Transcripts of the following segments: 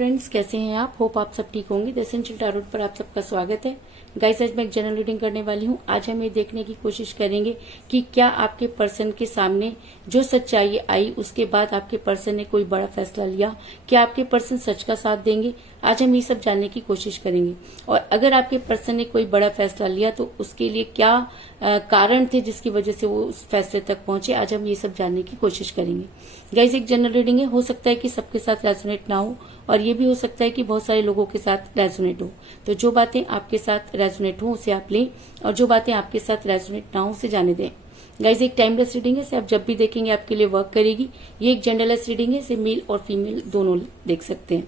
Friends, कैसे हैं आप? होप आप सब ठीक होंगे। द एसेंशियल टैरोट पर आप सबका स्वागत है। गाइस, आज मैं एक जनरल रीडिंग करने वाली हूँ। आज हम ये देखने की कोशिश करेंगे कि क्या आपके पर्सन के सामने जो सच्चाई आई उसके बाद आपके पर्सन ने कोई बड़ा फैसला लिया, क्या आपके पर्सन सच का साथ देंगे। आज हम ये सब जानने की कोशिश करेंगे। और अगर आपके पर्सन ने कोई बड़ा फैसला लिया तो उसके लिए क्या कारण थे जिसकी वजह से वो उस फैसले तक पहुंचे, आज हम ये सब जानने की कोशिश करेंगे। गाइस, एक जनरल रीडिंग है, हो सकता है कि सबके साथ रेजोनेट ना हो और ये भी हो सकता है कि बहुत सारे लोगों के साथ रेजोनेट हो। तो जो बातें आपके साथ रेजोनेट हो उसे आप लें और जो बातें आपके साथ रेजोनेट ना हो उसे जाने दें। गाइस, एक टाइमलेस रीडिंग है, इसे आप जब भी देखेंगे आपके लिए वर्क करेगी। ये एक जेंडरलेस रीडिंग है, इसे मेल और फीमेल दोनों देख सकते हैं।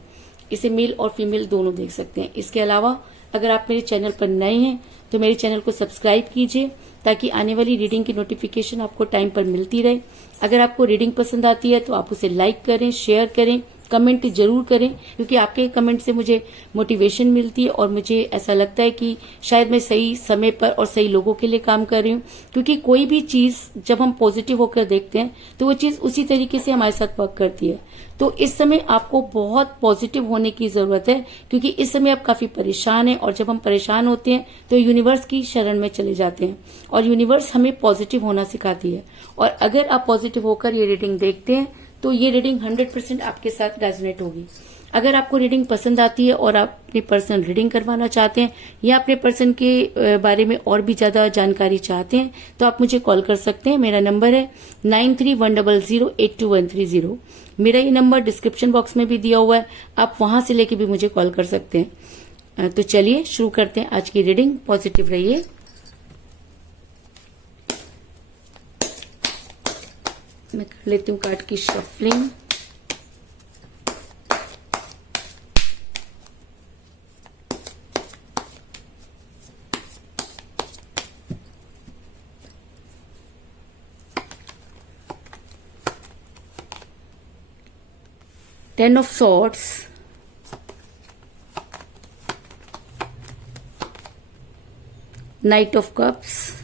इसे मेल और फीमेल दोनों देख सकते हैं। इसके अलावा अगर आप मेरे चैनल पर नए हैं तो मेरे चैनल को सब्सक्राइब कीजिए ताकि आने वाली रीडिंग की नोटिफिकेशन आपको टाइम पर मिलती रहे। अगर आपको रीडिंग पसंद आती है तो आप उसे लाइक करें, शेयर करें, कमेंट जरूर करें, क्योंकि आपके कमेंट से मुझे मोटिवेशन मिलती है और मुझे ऐसा लगता है कि शायद मैं सही समय पर और सही लोगों के लिए काम कर रही हूँ। क्योंकि कोई भी चीज जब हम पॉजिटिव होकर देखते हैं तो वो चीज उसी तरीके से हमारे साथ वर्क करती है। तो इस समय आपको बहुत पॉजिटिव होने की जरूरत है, क्योंकि इस समय आप काफी परेशान हैं और जब हम परेशान होते हैं तो यूनिवर्स की शरण में चले जाते हैं और यूनिवर्स हमें पॉजिटिव होना सिखाती है। और अगर आप पॉजिटिव होकर ये रीडिंग देखते हैं तो ये रीडिंग 100% आपके साथ रेजोनेट होगी। अगर आपको रीडिंग पसंद आती है और आप अपने पर्सन रीडिंग करवाना चाहते हैं या अपने पर्सन के बारे में और भी ज्यादा जानकारी चाहते हैं तो आप मुझे कॉल कर सकते हैं। मेरा नंबर है 9310082130। मेरा ये नंबर डिस्क्रिप्शन बॉक्स में भी दिया हुआ है, आप वहां से लेके भी मुझे कॉल कर सकते हैं। तो चलिए शुरू करते हैं आज की रीडिंग। पॉजिटिव रहिए। मैं कर लेती हूँ कार्ड की shuffling. Ten of Swords, Knight of Cups,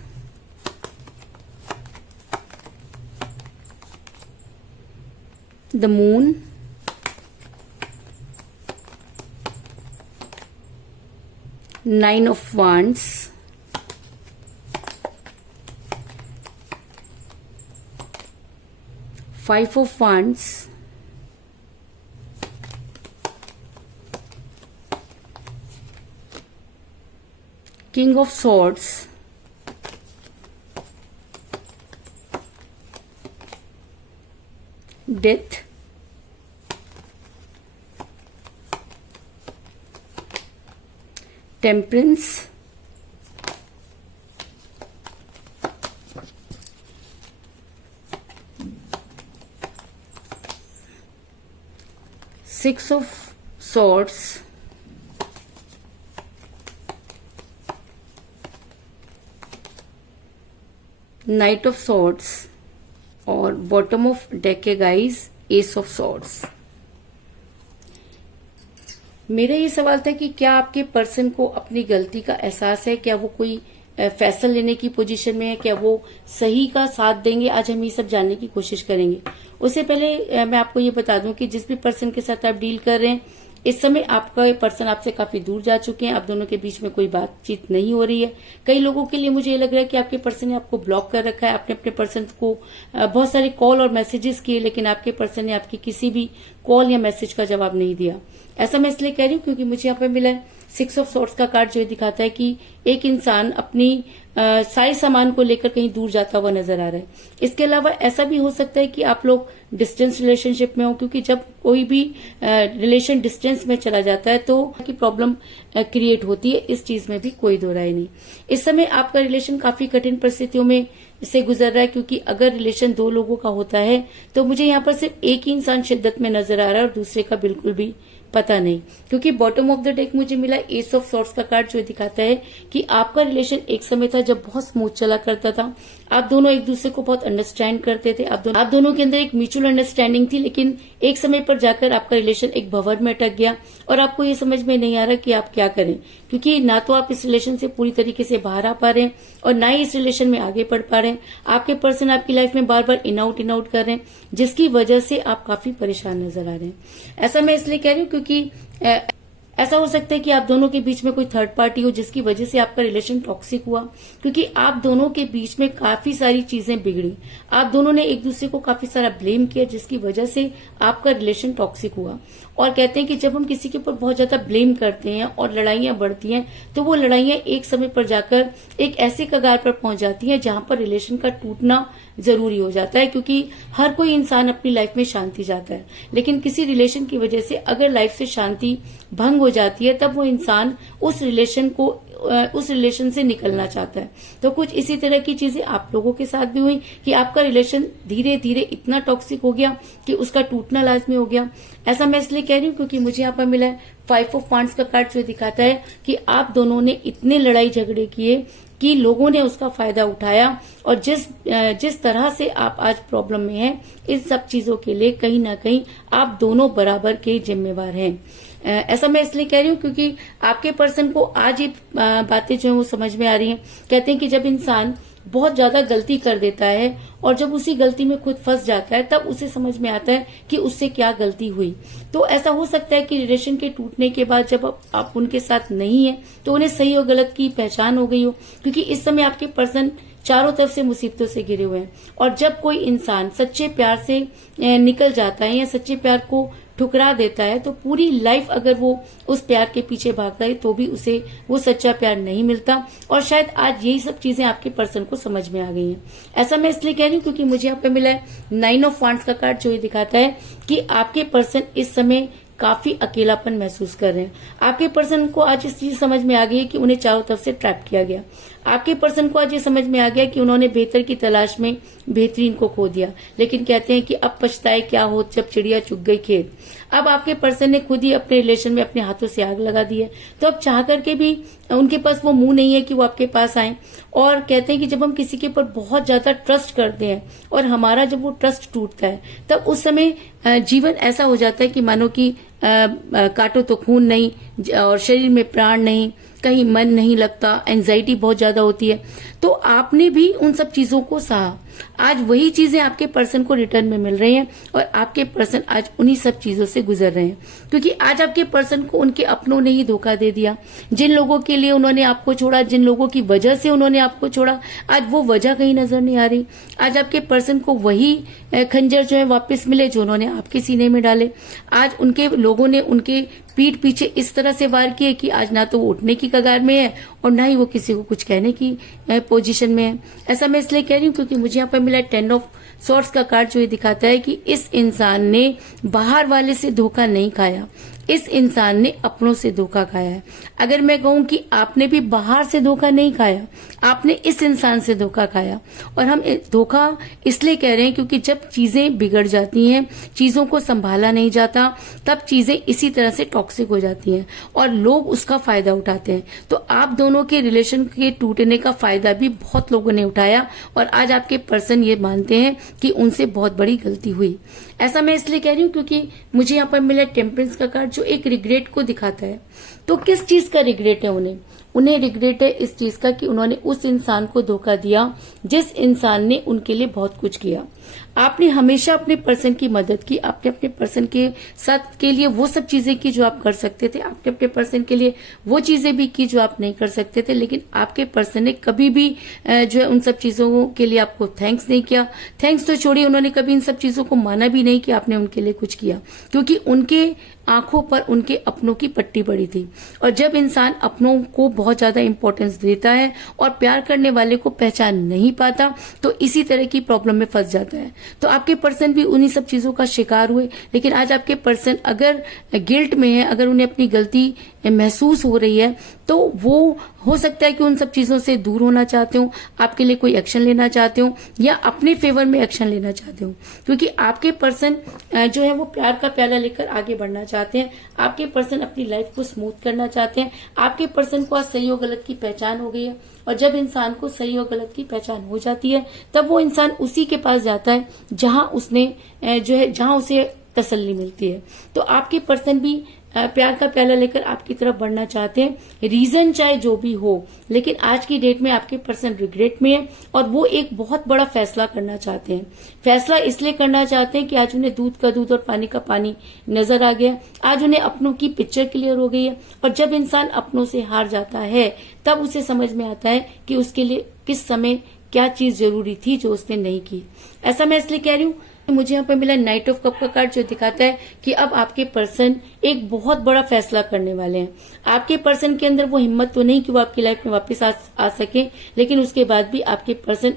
the Moon, Nine of Wands, Five of Wands, King of Swords, Death, Temperance, Six of Swords, night of swords और बॉटम ऑफ डेक है guys S of swords. मेरा ये सवाल था कि क्या आपके person को अपनी गलती का एहसास है, क्या वो कोई फैसला लेने की पोजीशन में है, क्या वो सही का साथ देंगे। आज हम ये सब जानने की कोशिश करेंगे। उससे पहले मैं आपको ये बता दूं कि जिस भी पर्सन के साथ आप डील कर रहे हैं इस समय आपका पर्सन आपसे काफी दूर जा चुके हैं। आप दोनों के बीच में कोई बातचीत नहीं हो रही है। कई लोगों के लिए मुझे ये लग रहा है कि आपके पर्सन ने आपको ब्लॉक कर रखा है। आपने अपने पर्सन को बहुत सारे कॉल और मैसेजेस किए लेकिन आपके पर्सन ने आपकी किसी भी कॉल या मैसेज का जवाब नहीं दिया। ऐसा मैं इसलिए कह रही हूँ क्योंकि मुझे यहाँ पे मिला है सिक्स ऑफ सॉर्ड्स का कार्ड, जो दिखाता है कि एक इंसान अपनी सारे सामान को लेकर कहीं दूर जाता हुआ नजर आ रहा है। इसके अलावा ऐसा भी हो सकता है कि आप लोग डिस्टेंस रिलेशनशिप में हो, क्योंकि जब कोई भी रिलेशन डिस्टेंस में चला जाता है तो की प्रॉब्लम क्रिएट होती है। इस चीज में भी कोई दो राय नहीं। इस समय आपका रिलेशन काफी कठिन परिस्थितियों में से गुजर रहा है, क्योंकि अगर रिलेशन दो लोगों का होता है तो मुझे यहाँ पर सिर्फ एक ही इंसान शिद्दत में नजर आ रहा है और दूसरे का बिल्कुल भी पता नहीं। क्योंकि बॉटम ऑफ द डेक मुझे मिला एस ऑफ सॉर्ड्स का कार्ड, जो दिखाता है कि आपका रिलेशन एक समय था जब बहुत स्मूथ चला करता था। आप दोनों एक दूसरे को बहुत अंडरस्टैंड करते थे। आप दोनों के अंदर एक म्यूचुअल अंडरस्टैंडिंग थी, लेकिन एक समय पर जाकर आपका रिलेशन एक भंवर में अटक गया और आपको ये समझ में नहीं आ रहा कि आप क्या करें, क्योंकि ना तो आप इस रिलेशन से पूरी तरीके से बाहर आ पा रहे हैं और ना ही इस रिलेशन में आगे बढ़ पा रहे हैं। आपके पर्सन आपकी लाइफ में बार बार इन आउट कर रहे हैं, जिसकी वजह से आप काफी परेशान नजर आ रहे हैं। ऐसा मैं इसलिए कह रही हूँ क्योंकि ऐसा हो सकता है कि आप दोनों के बीच में कोई थर्ड पार्टी हो जिसकी वजह से आपका रिलेशन टॉक्सिक हुआ, क्योंकि आप दोनों के बीच में काफी सारी चीजें बिगड़ी। आप दोनों ने एक दूसरे को काफी सारा ब्लेम किया जिसकी वजह से आपका रिलेशन टॉक्सिक हुआ। और कहते हैं कि जब हम किसी के ऊपर बहुत ज्यादा ब्लेम करते हैं और लड़ाइयां बढ़ती हैं तो वो लड़ाइयां एक समय पर जाकर एक ऐसे कगार पर पहुंच जाती हैं जहां पर रिलेशन का टूटना जरूरी हो जाता है, क्योंकि हर कोई इंसान अपनी लाइफ में शांति चाहता है, लेकिन किसी रिलेशन की वजह से अगर लाइफ से शांति भंग हो जाती है तब वो इंसान उस रिलेशन से निकलना चाहता है। तो कुछ इसी तरह की चीजें आप लोगों के साथ भी हुई कि आपका रिलेशन धीरे धीरे इतना टॉक्सिक हो गया कि उसका टूटना लाजमी हो गया। ऐसा मैं इसलिए कह रही हूँ क्योंकि मुझे यहाँ पर मिला है 5 ऑफ वांड्स का कार्ड, जो दिखाता है कि आप दोनों ने इतने लड़ाई झगड़े किए कि लोगों ने उसका फायदा उठाया, और जिस तरह से आप आज प्रॉब्लम में हैं, इन सब चीजों के लिए कहीं ना कहीं आप दोनों बराबर के जिम्मेवार हैं। ऐसा मैं इसलिए कह रही हूँ क्योंकि आपके पर्सन को आज ये बातें जो है वो समझ में आ रही हैं। कहते हैं कि जब इंसान बहुत ज्यादा गलती कर देता है और जब उसी गलती में खुद फंस जाता है तब उसे समझ में आता है कि उससे क्या गलती हुई। तो ऐसा हो सकता है कि रिलेशन के टूटने के बाद जब आप उनके साथ नहीं है तो उन्हें सही और गलत की पहचान हो गई हो, क्योंकि इस समय आपके पर्सन चारों तरफ से मुसीबतों से घिरे हुए हैं। और जब कोई इंसान सच्चे प्यार से निकल जाता है या सच्चे प्यार को ठुकरा देता है तो पूरी लाइफ अगर वो उस प्यार के पीछे भागता है तो भी उसे वो सच्चा प्यार नहीं मिलता। और शायद आज यही सब चीजें आपके पर्सन को समझ में आ गई हैं। ऐसा मैं इसलिए कह रही हूँ क्योंकि मुझे यहाँ पे मिला है 9 ऑफ वांड्स का कार्ड, जो ये दिखाता है कि आपके पर्सन इस समय काफी अकेलापन महसूस कर रहे हैं। आपके पर्सन को आज इस चीज समझ में आ गई है कि उन्हें चारों तरफ से ट्रैप किया गया। आपके पर्सन को आज ये समझ में आ गया कि उन्होंने बेहतर की तलाश में बेहतरीन को खो दिया, लेकिन कहते हैं कि अब पछताए क्या हो जब चिड़िया चुग गई खेत। अब आपके पर्सन ने खुद ही अपने रिलेशन में अपने हाथों से आग लगा दी है, तो अब चाह करके भी उनके पास वो मुंह नहीं है कि वो आपके पास आए। और कहते हैं कि जब हम किसी के ऊपर बहुत ज्यादा ट्रस्ट करते हैं और हमारा जब वो ट्रस्ट टूटता है तब उस समय जीवन ऐसा हो जाता है कि मानो कि काटो तो खून नहीं और शरीर में प्राण नहीं, कहीं मन नहीं लगता, एंजाइटी बहुत ज्यादा होती है। तो आपने भी उन सब चीजों को सहा। आज वही चीजें आपके पर्सन को रिटर्न में मिल रही हैं और आपके पर्सन आज उन्हीं सब चीजों से गुजर रहे हैं, क्योंकि आज आपके पर्सन को उनके अपनों ने ही धोखा दे दिया। जिन लोगों के लिए उन्होंने आपको छोड़ा, जिन लोगों की वजह से उन्होंने आपको छोड़ा, आज वो वजह कहीं नजर नहीं आ रही। आज आपके पर्सन को वही खंजर जो है वापस मिले जो उन्होंने आपके सीने में डाले। आज उनके लोगों ने उनके पीठ पीछे इस तरह से वार किए कि आज ना तो वो उठने की कगार में है और ना ही वो किसी को कुछ कहने की पोजीशन में है। ऐसा मैं इसलिए कह रही हूँ क्योंकि मुझे यहाँ पर मिला 10 ऑफ सॉर्ड्स का कार्ड, जो ये दिखाता है कि इस इंसान ने बाहर वाले से धोखा नहीं खाया, इस इंसान ने अपनों से धोखा खाया है। अगर मैं कहूं कि आपने भी बाहर से धोखा नहीं खाया, आपने इस इंसान से धोखा खाया। और हम धोखा इसलिए कह रहे हैं क्योंकि जब चीजें बिगड़ जाती हैं, चीजों को संभाला नहीं जाता, तब चीजें इसी तरह से टॉक्सिक हो जाती हैं और लोग उसका फायदा उठाते हैं। तो आप दोनों के रिलेशन के टूटने का फायदा भी बहुत लोगों ने उठाया और आज आपके पर्सन ये मानते हैं कि उनसे बहुत बड़ी गलती हुई। ऐसा मैं इसलिए कह रही हूँ क्योंकि मुझे यहाँ पर मिला टेम्परेंस का कार्ड, जो एक रिग्रेट को दिखाता है। तो किस चीज का रिग्रेट है उन्हें रिग्रेट है इस चीज का कि उन्होंने उस इंसान को धोखा दिया जिस इंसान ने उनके लिए बहुत कुछ किया। आपने हमेशा अपने पर्सन की मदद की, आपने अपने पर्सन के साथ के लिए वो सब चीजें की जो आप कर सकते थे, आपने अपने पर्सन के लिए वो चीजें भी की जो आप नहीं कर सकते थे, लेकिन आपके पर्सन ने कभी भी जो है उन सब चीजों के लिए आपको थैंक्स नहीं किया। थैंक्स तो छोड़िए, उन्होंने कभी इन सब चीजों को माना भी नहीं कि आपने उनके लिए कुछ किया, क्योंकि उनके आंखों पर उनके अपनों की पट्टी पड़ी थी। और जब इंसान अपनों को बहुत ज्यादा इंपॉर्टेंस देता है और प्यार करने वाले को पहचान नहीं पाता तो इसी तरह की प्रॉब्लम में फंस जाता है। तो आपके पर्सन भी उन्हीं सब चीजों का शिकार हुए, लेकिन आज आपके पर्सन अगर गिल्ट में है, अगर उन्हें अपनी गलती महसूस हो रही है, तो वो हो सकता है कि उन सब चीजों से दूर होना चाहते हो, आपके लिए कोई एक्शन लेना चाहते हो या अपने फेवर में एक्शन लेना चाहते हो, क्योंकि आपके पर्सन जो है वो प्यार का प्याला लेकर आगे बढ़ना चाहते हैं। आपके पर्सन अपनी लाइफ को स्मूथ करना चाहते हैं। आपके पर्सन को आज सही और गलत की पहचान हो गई है, और जब इंसान को सही और गलत की पहचान हो जाती है तब वो इंसान उसी के पास जाता है जहां उसने जो है जहां उसे तसल्ली मिलती है। तो आपके पर्सन भी प्यार का प्याला लेकर आपकी तरफ बढ़ना चाहते हैं। रीजन चाहे जो भी हो, लेकिन आज की डेट में आपके पर्सन रिग्रेट में है और वो एक बहुत बड़ा फैसला करना चाहते हैं। फैसला इसलिए करना चाहते हैं कि आज उन्हें दूध का दूध और पानी का पानी नजर आ गया। आज उन्हें अपनों की पिक्चर क्लियर हो गई है और जब इंसान अपनों से हार जाता है तब उसे समझ में आता है कि उसके लिए किस समय क्या चीज जरूरी थी जो उसने नहीं की। ऐसा मैं इसलिए कह रही हूँ, मुझे यहाँ पे मिला नाइट ऑफ कप का कार्ड जो दिखाता है कि अब आपके पर्सन एक बहुत बड़ा फैसला करने वाले हैं। आपके पर्सन के अंदर वो हिम्मत तो नहीं कि वो आपकी लाइफ में वापस आ सके, लेकिन उसके बाद भी आपके पर्सन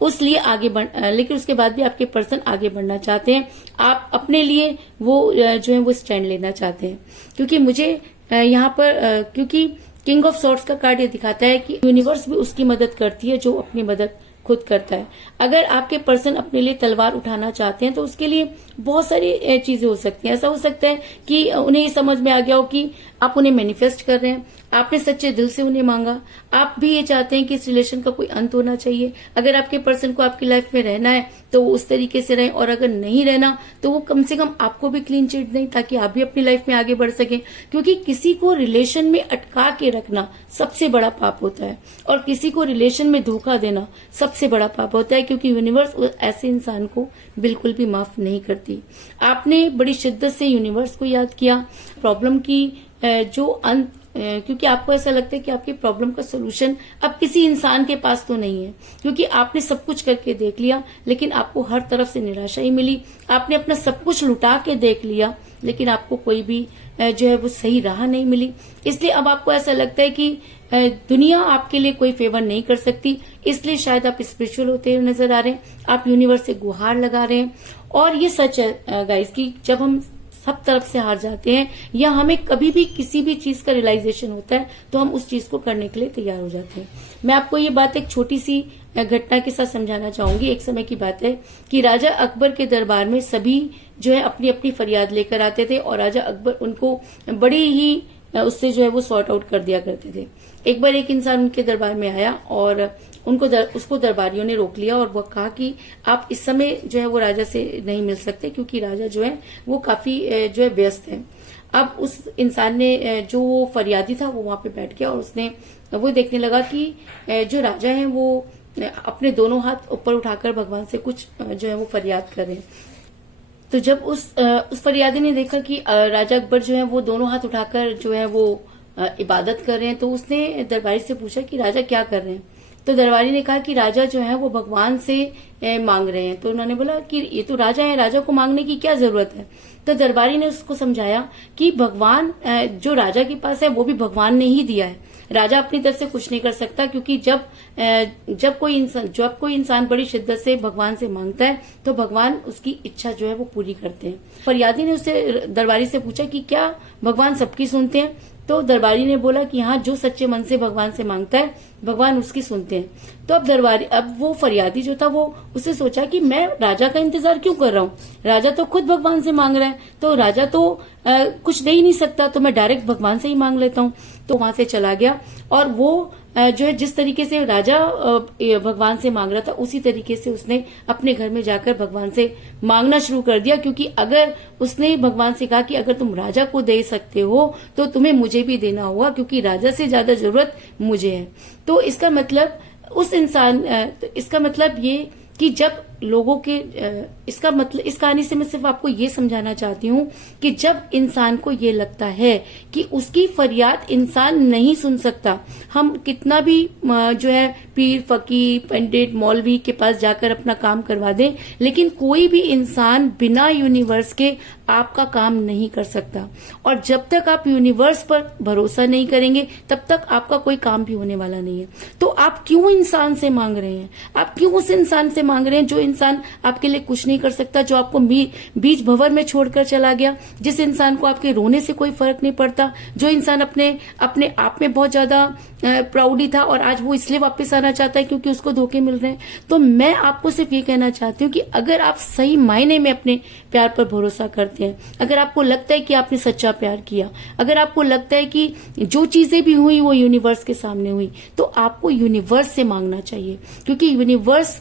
लेकिन उसके बाद भी आपके पर्सन आगे बढ़ना चाहते हैं। आप अपने लिए वो जो है वो स्टैंड लेना चाहते हैं, क्योंकि मुझे यहाँ पर क्योंकि किंग ऑफ सॉर्ड्स का कार्ड ये दिखाता है कि यूनिवर्स भी उसकी मदद करती है जो अपनी मदद खुद करता है। अगर आपके पर्सन अपने लिए तलवार उठाना चाहते हैं तो उसके लिए बहुत सारी चीजें हो सकती हैं। ऐसा हो सकता है कि उन्हें ये समझ में आ गया हो कि आप उन्हें मैनिफेस्ट कर रहे हैं, आपने सच्चे दिल से उन्हें मांगा, आप भी ये चाहते हैं कि इस रिलेशन का कोई अंत होना चाहिए। अगर आपके पर्सन को आपकी लाइफ में रहना है तो वो उस तरीके से रहे, और अगर नहीं रहना तो वो कम से कम आपको भी क्लीन चिट दें ताकि आप भी अपनी लाइफ में आगे बढ़ सकें। क्योंकि किसी को रिलेशन में अटका के रखना सबसे बड़ा पाप होता है और किसी को रिलेशन में धोखा देना सबसे बड़ा पाप होता है, क्योंकि यूनिवर्स ऐसे इंसान को बिल्कुल भी माफ नहीं करती। आपने बड़ी शिद्दत से यूनिवर्स को याद किया, प्रॉब्लम की जो अंत, क्योंकि आपको ऐसा लगता है कि आपकी प्रॉब्लम का सोल्यूशन अब किसी इंसान के पास तो नहीं है, क्योंकि आपने सब कुछ करके देख लिया लेकिन आपको हर तरफ से निराशा ही मिली। आपने अपना सब कुछ लुटा के देख लिया लेकिन आपको कोई भी जो है वो सही राह नहीं मिली। इसलिए अब आपको ऐसा लगता है कि दुनिया आपके लिए कोई फेवर नहीं कर सकती, इसलिए शायद आप स्पिरिचुअल होते हुए नजर आ रहे हैं, आप यूनिवर्स से गुहार लगा रहे हैं। और ये सच है गाइस कि जब हम सब तरफ से हार जाते हैं या हमें कभी भी किसी भी चीज का रियलाइजेशन होता है तो हम उस चीज को करने के लिए तैयार हो जाते हैं। मैं आपको ये बात एक छोटी सी घटना के साथ समझाना चाहूंगी। एक समय की बात है कि राजा अकबर के दरबार में सभी जो है अपनी अपनी फरियाद लेकर आते थे और राजा अकबर उनको बड़ी ही उससे जो है वो सॉर्ट आउट कर दिया करते थे। एक बार एक इंसान उनके दरबार में आया और उसको दरबारियों ने रोक लिया और वो कहा कि आप इस समय जो है वो राजा से नहीं मिल सकते क्योंकि राजा जो है वो काफी जो है व्यस्त है। अब उस इंसान ने जो वो फरियादी था वो वहां पे बैठ गया और उसने वो देखने लगा कि जो राजा है वो अपने दोनों हाथ ऊपर उठाकर भगवान से कुछ जो है वो फरियाद कर रहे हैं। तो जब उस फरियादी ने देखा कि राजा अकबर जो है वो दोनों हाथ उठाकर जो है वो इबादत कर रहे हैं, तो उसने दरबारी से पूछा कि राजा क्या कर रहे हैं। तो दरबारी ने कहा कि राजा जो है वो भगवान से मांग रहे हैं। तो उन्होंने बोला कि ये तो राजा है, राजा को मांगने की क्या जरूरत है। तो दरबारी ने उसको समझाया कि भगवान जो राजा के पास है वो भी भगवान ने ही दिया है, राजा अपनी तरफ से कुछ नहीं कर सकता। क्योंकि जब कोई इंसान बड़ी शिद्दत से भगवान से मांगता है तो भगवान उसकी इच्छा जो है वो पूरी करते हैं। फरियादी ने उससे दरबारी से पूछा कि क्या भगवान सबकी सुनते हैं। तो दरबारी ने बोला कि हाँ, जो सच्चे मन से भगवान से मांगता है भगवान उसकी सुनते हैं। तो अब वो फरियादी जो था वो उससे सोचा कि मैं राजा का इंतजार क्यों कर रहा हूँ, राजा तो खुद भगवान से मांग रहा है, तो राजा तो कुछ दे ही नहीं सकता, तो मैं डायरेक्ट भगवान से ही मांग लेता हूँ। तो वहां से चला गया और वो जो है जिस तरीके से राजा भगवान से मांग रहा था उसी तरीके से उसने अपने घर में जाकर भगवान से मांगना शुरू कर दिया। क्योंकि अगर उसने भगवान से कहा कि अगर तुम राजा को दे सकते हो तो तुम्हें मुझे भी देना होगा, क्योंकि राजा से ज्यादा जरूरत मुझे है। तो इसका मतलब इसका मतलब ये कि जब लोगों के इस कहानी से मैं सिर्फ आपको ये समझाना चाहती हूँ कि जब इंसान को ये लगता है कि उसकी फरियाद इंसान नहीं सुन सकता, हम कितना भी जो है पीर फकीर पंडित मौलवी के पास जाकर अपना काम करवा दें, लेकिन कोई भी इंसान बिना यूनिवर्स के आपका काम नहीं कर सकता। और जब तक आप यूनिवर्स पर भरोसा नहीं करेंगे तब तक आपका कोई काम भी होने वाला नहीं है। तो आप क्यों इंसान से मांग रहे हैं, आप क्यों उस इंसान से मांग रहे हैं जो इंसान आपके लिए कुछ नहीं कर सकता, जो आपको बीच भंवर में छोड़कर चला गया, जिस इंसान को आपके रोने से कोई फर्क नहीं पड़ता, जो इंसान अपने आप में बहुत ज्यादा प्राउडी था और आज वो इसलिए वापस आना चाहता है क्योंकि उसको धोखे मिल रहे हैं। तो मैं आपको सिर्फ ये कहना चाहती हूँ कि अगर आप सही मायने में अपने प्यार पर भरोसा करते करते हैं, अगर आपको लगता है कि आपने सच्चा प्यार किया, अगर आपको लगता है कि जो चीजें भी हुई वो यूनिवर्स के सामने हुई, तो आपको यूनिवर्स से मांगना चाहिए। क्योंकि यूनिवर्स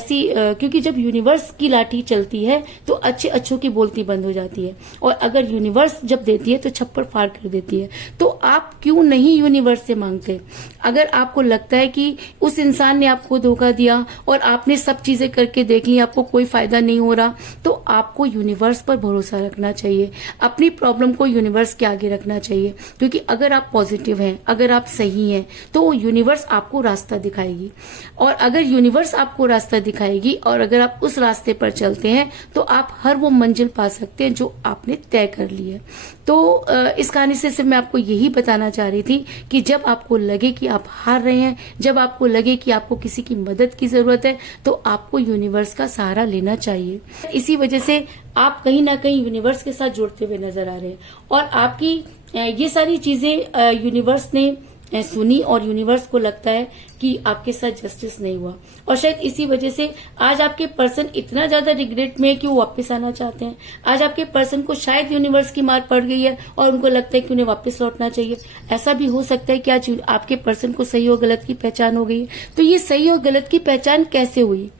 क्योंकि जब यूनिवर्स की लाठी चलती है तो अच्छे अच्छों की बोलती बंद हो जाती है, और अगर यूनिवर्स जब देती है तो छप्पर फाड़ कर देती है। तो आप क्यों नहीं यूनिवर्स से मांगते? अगर आपको लगता है कि उस इंसान ने आपको धोखा दिया और आपने सब चीजें करके देख ली, आपको कोई फायदा नहीं हो रहा, तो आपको यूनिवर्स पर भरोसा रखना चाहिए, अपनी प्रॉब्लम को यूनिवर्स के आगे रखना चाहिए। क्योंकि अगर आप पॉजिटिव हैं, अगर आप सही हैं, तो यूनिवर्स आपको रास्ता दिखाएगी, और अगर यूनिवर्स आपको रास्ता दिखाएगी और अगर आप उस रास्ते पर चलते हैं तो आप हर वो मंजिल पा सकते हैं जो आपने तय कर ली है। तो इस कहानी से सिर्फ मैं आपको यही बताना चाह रही थी कि जब आपको लगे कि आप हार रहे हैं, जब आपको लगे कि आपको किसी की मदद की जरूरत है, तो आपको यूनिवर्स का सहारा लेना चाहिए। इसी वजह से आप कहीं ना कहीं यूनिवर्स के साथ जुड़ते हुए नजर आ रहे हैं, और आपकी ये सारी चीजें यूनिवर्स ने सुनी, और यूनिवर्स को लगता है कि आपके साथ जस्टिस नहीं हुआ, और शायद इसी वजह से आज आपके पर्सन इतना ज्यादा रिग्रेट में है कि वो वापस आना चाहते हैं। आज आपके पर्सन को शायद यूनिवर्स की मार पड़ गई है और उनको लगता है कि उन्हें वापस लौटना चाहिए। ऐसा भी हो सकता है कि आज आपके पर्सन को सही और गलत की पहचान हो गई है। तो ये सही और गलत की पहचान कैसे हुई?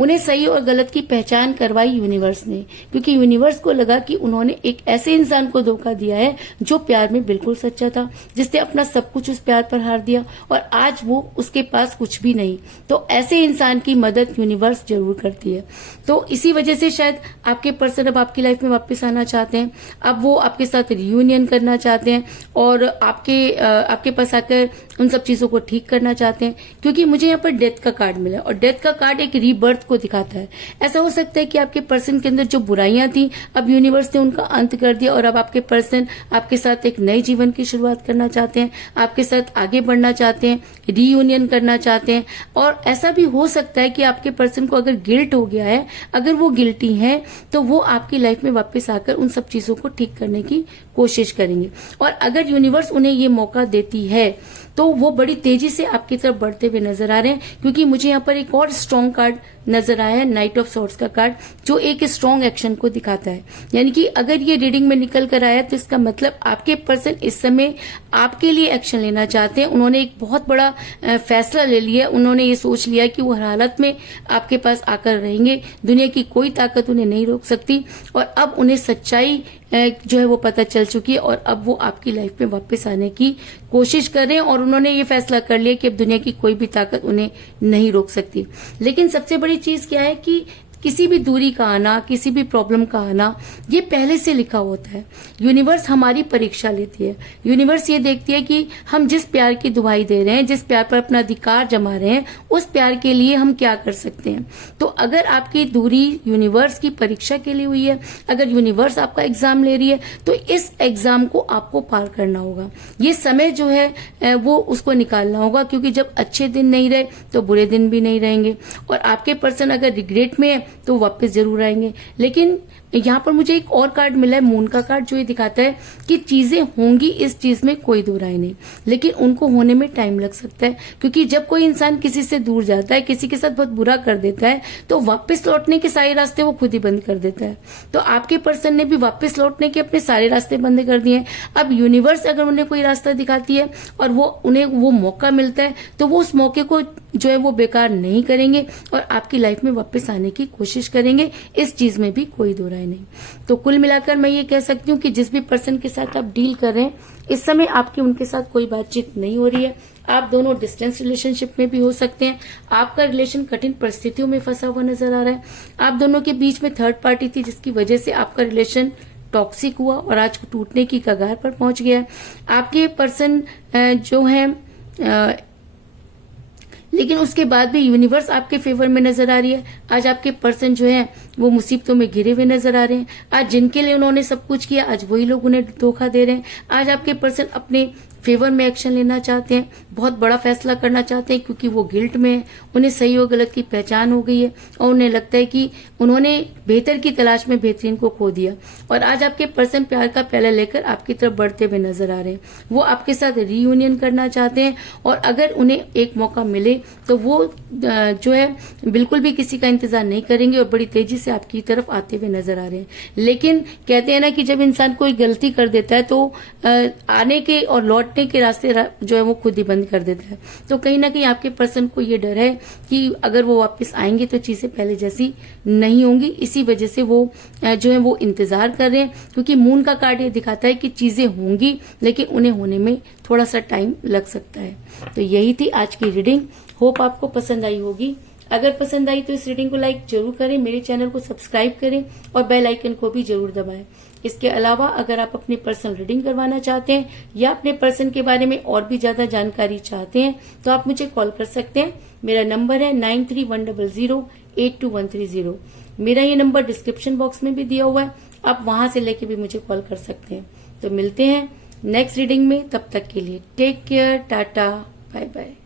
उन्हें सही और गलत की पहचान करवाई यूनिवर्स ने, क्योंकि यूनिवर्स को लगा कि उन्होंने एक ऐसे इंसान को धोखा दिया है जो प्यार में बिल्कुल सच्चा था, जिसने अपना सब कुछ उस प्यार पर हार दिया और आज वो उसके पास कुछ भी नहीं। तो ऐसे इंसान की मदद यूनिवर्स जरूर करती है। तो इसी वजह से शायद आपके पर्सन अब आपकी लाइफ में वापस आना चाहते हैं, अब वो आपके साथ रियूनियन करना चाहते हैं और आपके पास आकर उन सब चीजों को ठीक करना चाहते हैं। क्योंकि मुझे यहाँ पर डेथ का कार्ड मिला, और डेथ का कार्ड एक रीबर्थ को दिखाता है। ऐसा हो सकता है कि आपके पर्सन के अंदर जो बुराइयां थी, अब यूनिवर्स ने उनका अंत कर दिया, और अब आपके पर्सन आपके साथ एक नए जीवन की शुरुआत करना चाहते हैं, आपके साथ आगे बढ़ना चाहते हैं, रीयूनियन करना चाहते हैं। और ऐसा भी हो सकता है कि आपके पर्सन को अगर गिल्ट हो गया है, अगर वो गिल्टी है, तो वो आपकी लाइफ में वापस आकर उन सब चीजों को ठीक करने की कोशिश करेंगे। और अगर यूनिवर्स उन्हें ये मौका देती है तो वो बड़ी तेजी से आपकी तरफ बढ़ते हुए नजर आ रहे हैं। क्योंकि मुझे यहाँ पर एक और स्ट्रॉन्ग कार्ड नजर आया है, नाइट ऑफ सॉर्ड्स का कार्ड, जो एक स्ट्रॉन्ग एक्शन को दिखाता है। यानी कि अगर ये रीडिंग में निकल कर आया तो इसका मतलब आपके पर्सन इस समय आपके लिए एक्शन लेना चाहते हैं। उन्होंने एक बहुत बड़ा फैसला ले लिया, उन्होंने ये सोच लिया कि वो हर हालत में आपके पास आकर रहेंगे, दुनिया की कोई ताकत उन्हें नहीं रोक सकती। और अब उन्हें सच्चाई जो है वो पता चल चुकी है, और अब वो आपकी लाइफ में वापस आने की कोशिश कर रहे हैं। और उन्होंने ये फैसला कर लिया कि अब दुनिया की कोई भी ताकत उन्हें नहीं रोक सकती। लेकिन सबसे बड़ी चीज क्या है कि किसी भी दूरी का आना, किसी भी प्रॉब्लम का आना, ये पहले से लिखा होता है। यूनिवर्स हमारी परीक्षा लेती है। यूनिवर्स ये देखती है कि हम जिस प्यार की दुहाई दे रहे हैं, जिस प्यार पर अपना अधिकार जमा रहे हैं, उस प्यार के लिए हम क्या कर सकते हैं। तो अगर आपकी दूरी यूनिवर्स की परीक्षा के लिए हुई है, अगर यूनिवर्स आपका एग्जाम ले रही है, तो इस एग्जाम को आपको पार करना होगा। ये समय जो है वो उसको निकालना होगा, क्योंकि जब अच्छे दिन नहीं रहे तो बुरे दिन भी नहीं रहेंगे। और आपके पर्सन अगर रिग्रेट में है तो वापस जरूर आएंगे। लेकिन यहाँ पर मुझे एक और कार्ड मिला है, मून का कार्ड, जो ये दिखाता है कि चीजें होंगी, इस चीज में कोई दो राय नहीं, लेकिन उनको होने में टाइम लग सकता है। क्योंकि जब कोई इंसान किसी से दूर जाता है, किसी के साथ बहुत बुरा कर देता है, तो वापस लौटने के सारे रास्ते वो खुद ही बंद कर देता है। तो आपके पर्सन ने भी वापस लौटने के अपने सारे रास्ते बंद कर दिए हैं। अब यूनिवर्स अगर उन्हें कोई रास्ता दिखाती है और उन्हें वो मौका मिलता है, तो वो उस मौके को जो है वो बेकार नहीं करेंगे और आपकी लाइफ में वापस आने की कोशिश करेंगे। इस चीज में भी कोई दो राय नहीं। तो कुल मिलाकर मैं ये कह सकती हूँ कि जिस भी पर्सन के साथ आप डील कर रहे हैं, इस समय आपकी उनके साथ कोई बातचीत नहीं हो रही है। आप दोनों डिस्टेंस रिलेशनशिप में भी हो सकते हैं। आपका रिलेशन कठिन परिस्थितियों में फंसा हुआ नजर आ रहा है। आप दोनों के बीच में थर्ड पार्टी थी, जिसकी वजह से आपका रिलेशन टॉक्सिक हुआ और आज टूटने की कगार पर पहुंच गया है। आपके पर्सन जो है लेकिन उसके बाद भी यूनिवर्स आपके फेवर में नजर आ रही है। आज आपके पर्सन जो है वो मुसीबतों में घिरे हुए नजर आ रहे हैं। आज जिनके लिए उन्होंने सब कुछ किया, आज वही लोग उन्हें धोखा दे रहे हैं। आज आपके पर्सन अपने फेवर में एक्शन लेना चाहते हैं, बहुत बड़ा फैसला करना चाहते हैं, क्योंकि वो गिल्ट में है, उन्हें सही और गलत की पहचान हो गई है और उन्हें लगता है कि उन्होंने बेहतर की तलाश में बेहतरीन को खो दिया। और आज आपके पर्सन प्यार का पहला लेकर आपकी तरफ बढ़ते हुए नजर आ रहे हैं। वो आपके साथ रीयूनियन करना चाहते हैं और अगर उन्हें एक मौका मिले तो वो जो है बिल्कुल भी किसी का इंतजार नहीं करेंगे और बड़ी तेजी से आपकी तरफ आते हुए नजर आ रहे हैं। लेकिन कहते हैं ना कि जब इंसान कोई गलती कर देता है तो आने के और लौटने के रास्ते जो है वो खुद ही बंद कर देता है। तो कहीं ना कहीं आपके पर्सन को ये डर है कि अगर वो वापस आएंगे तो चीजें पहले जैसी नहीं होंगी। इसी वजह से वो जो है वो इंतजार कर रहे हैं, क्योंकि मून का कार्ड ये दिखाता है कि चीजें होंगी लेकिन उन्हें होने में थोड़ा सा टाइम लग सकता है। तो यही थी आज की रीडिंग। होप आपको पसंद आई होगी। अगर पसंद आई तो इस रीडिंग को लाइक जरूर करें, मेरे चैनल को सब्सक्राइब करें और बेल आइकन को भी जरूर दबाएं। इसके अलावा अगर आप अपनी पर्सनल रीडिंग करवाना चाहते हैं या अपने पर्सन के बारे में और भी ज्यादा जानकारी चाहते हैं तो आप मुझे कॉल कर सकते हैं। मेरा नंबर है 9310082130। मेरा ये नंबर डिस्क्रिप्शन बॉक्स में भी दिया हुआ है, आप वहां से लेके भी मुझे कॉल कर सकते हैं। तो मिलते हैं नेक्स्ट रीडिंग में, तब तक के लिए take care, tata, bye bye.